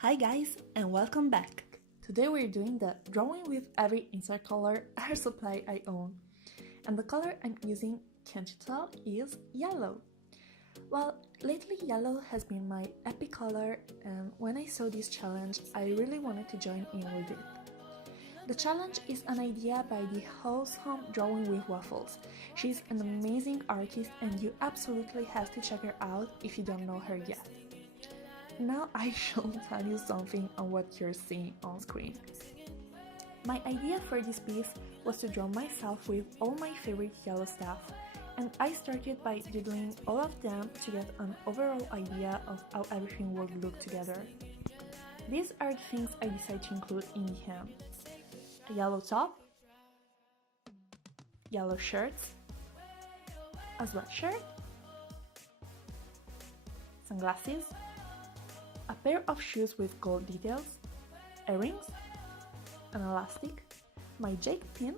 Hi guys, and welcome back! Today we're doing the drawing with every insert color air supply I own. And the color I'm using, can't you tell, is yellow. Well, lately yellow has been my epic color, and when I saw this challenge I really wanted to join in with it. The challenge is an idea by the wholesome Drawing with Waffles. She's an amazing artist and you absolutely have to check her out if you don't know her yet. Now I shall tell you something on what you're seeing on screen. My idea for this piece was to draw myself with all my favorite yellow stuff, and I started by doodling all of them to get an overall idea of how everything would look together. These are the things I decided to include in the hem. A yellow top, yellow shirts, a sweatshirt, sunglasses, a pair of shoes with gold details, earrings, an elastic, my Jake pin,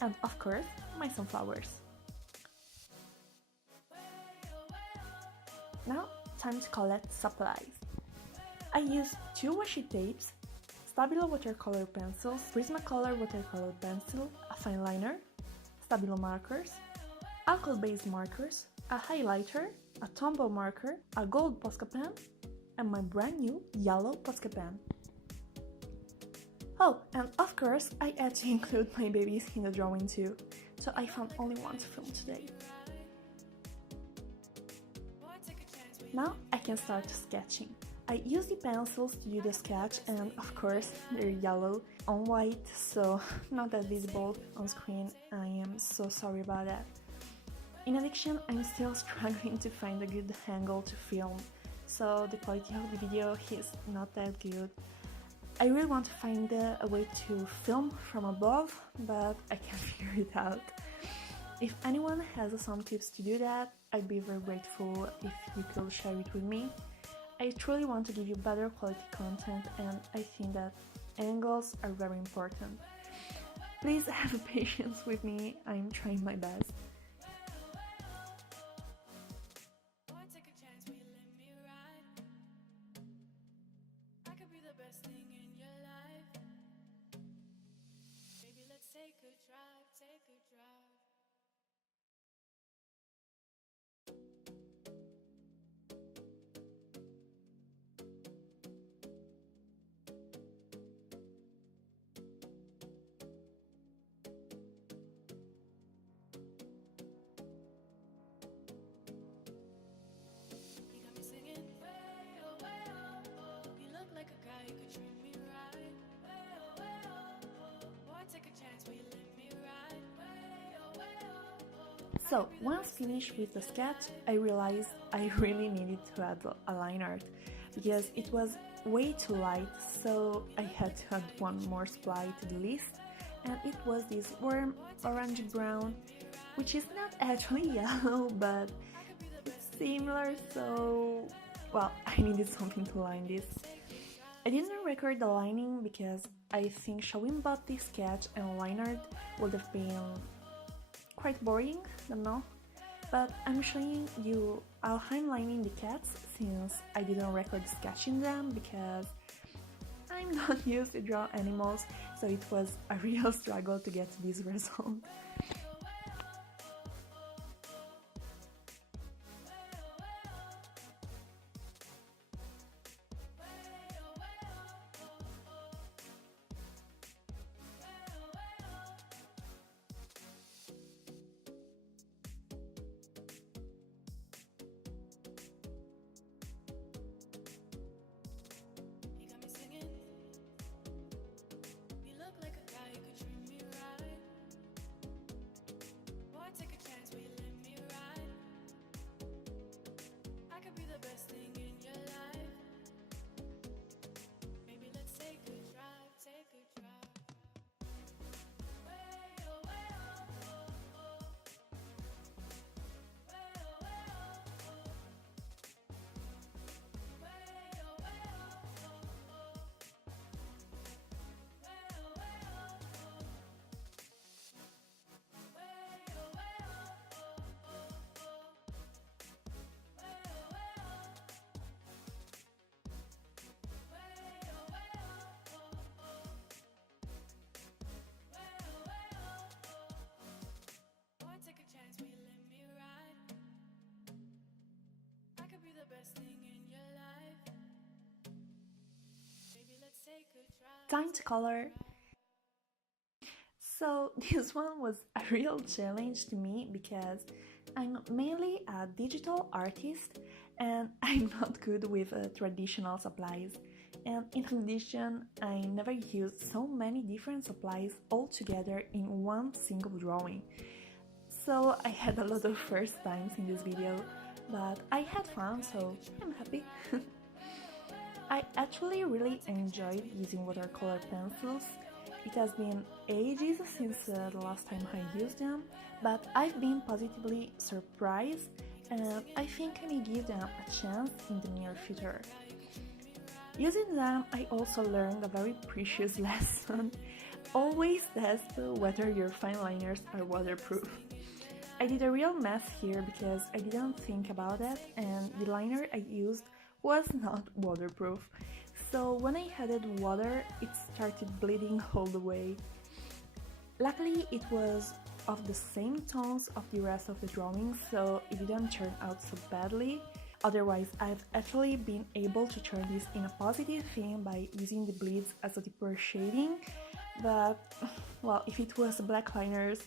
and of course, my sunflowers. Now, time to collect supplies. I used 2 washi tapes, Stabilo watercolor pencils, Prismacolor watercolor pencil, a fine liner, Stabilo markers, alcohol-based markers, a highlighter, a Tombow marker, a gold Posca pen, and my brand new yellow Posca pen. Oh, and of course I had to include my babies in the drawing too, so I found only one to film today. Now I can start sketching. I use the pencils to do the sketch, and of course they're yellow on white, so not that visible on screen. I am so sorry about that. In addition, I'm still struggling to find a good angle to film, so the quality of the video is not that good. I really want to find a way to film from above, but I can't figure it out. If anyone has some tips to do that, I'd be very grateful if you could share it with me. I truly want to give you better quality content, and I think that angles are very important. Please have patience with me, I'm trying my best. So, once finished with the sketch, I realized I really needed to add a line art because it was way too light, so I had to add one more supply to the list, and it was this warm orange brown, which is not actually yellow, but it's similar, so well, I needed something to line this. I didn't record the lining because I think showing both the sketch and line art would have been quite boring, don't know, but I'm showing you how I'm lining the cats since I didn't record sketching them because I'm not used to draw animals, so it was a real struggle to get to this result. time to color! So this one was a real challenge to me because I'm mainly a digital artist and I'm not good with traditional supplies. And in addition, I never used so many different supplies all together in one single drawing. So I had a lot of first times in this video, but I had fun, so I'm happy. I actually really enjoyed using watercolor pencils. It has been ages since the last time I used them, but I've been positively surprised and I think I may give them a chance in the near future. Using them, I also learned a very precious lesson. Always test whether your fine liners are waterproof. I did a real mess here because I didn't think about it and the liner I used was not waterproof. So when I added water, it started bleeding all the way. Luckily, it was of the same tones of the rest of the drawing, so it didn't turn out so badly. Otherwise, I've actually been able to turn this in a positive thing by using the bleeds as a deeper shading, but, well, if it was black liners,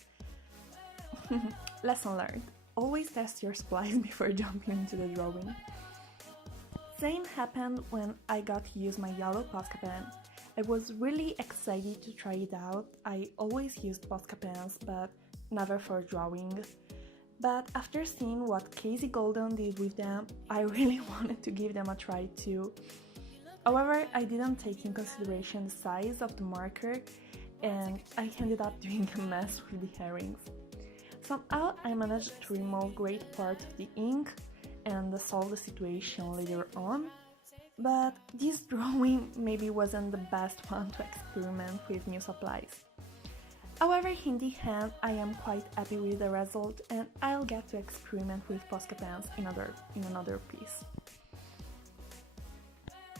lesson learned. Always test your supplies before jumping into the drawing. Same happened when I got to use my yellow Posca pen. I was really excited to try it out. I always used Posca pens, but never for drawing. But after seeing what Casey Golden did with them, I really wanted to give them a try too. However, I didn't take in consideration the size of the marker and I ended up doing a mess with the herrings. Somehow I managed to remove great part of the ink and solve the situation later on, but this drawing maybe wasn't the best one to experiment with new supplies. However, in the end, I am quite happy with the result and I'll get to experiment with Posca pens in another piece.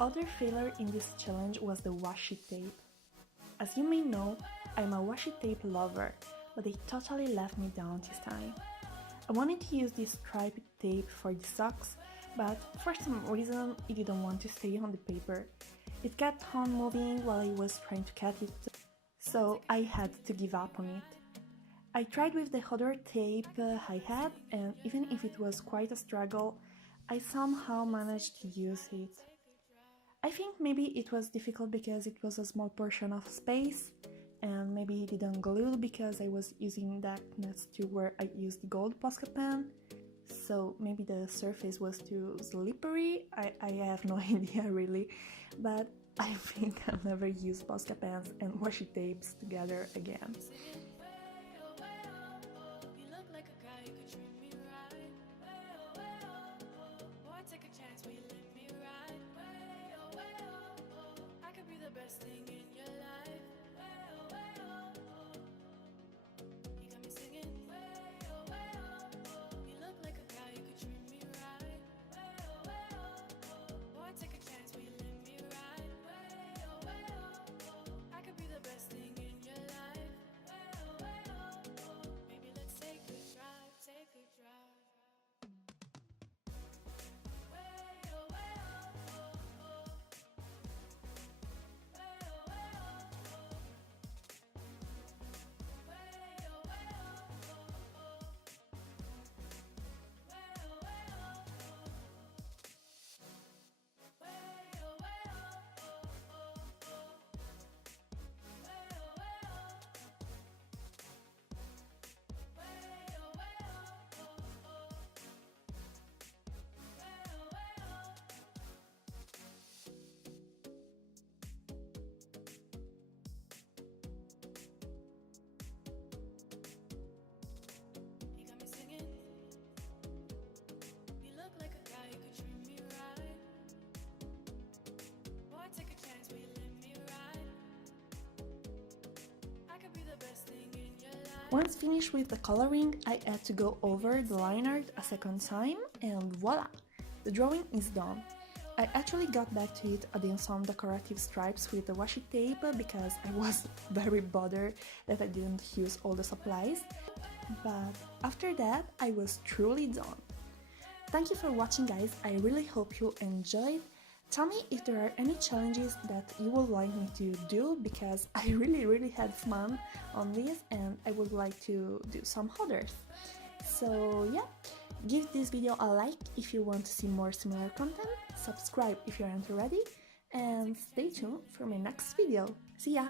Other failure in this challenge was the washi tape. As you may know, I'm a washi tape lover, but they totally let me down this time. I wanted to use this striped tape for the socks, but for some reason it didn't want to stay on the paper. It kept on moving while I was trying to cut it, so I had to give up on it. I tried with the other tape I had, and even if it was quite a struggle, I somehow managed to use it. I think maybe it was difficult because it was a small portion of space, and maybe it didn't glue because I was using that next to where I used the gold Posca pen, so maybe the surface was too slippery. I have no idea really, but I think I'll never use Posca pens and washi tapes together again. Once finished with the coloring, I had to go over the line art a second time and voila! The drawing is done. I actually got back to it adding some decorative stripes with the washi tape because I was very bothered that I didn't use all the supplies, but after that I was truly done. Thank you for watching guys, I really hope you enjoyed. Tell me if there are any challenges that you would like me to do, because I really had fun on this and I would like to do some others. So yeah, give this video a like if you want to see more similar content, subscribe if you aren't already, and stay tuned for my next video. See ya!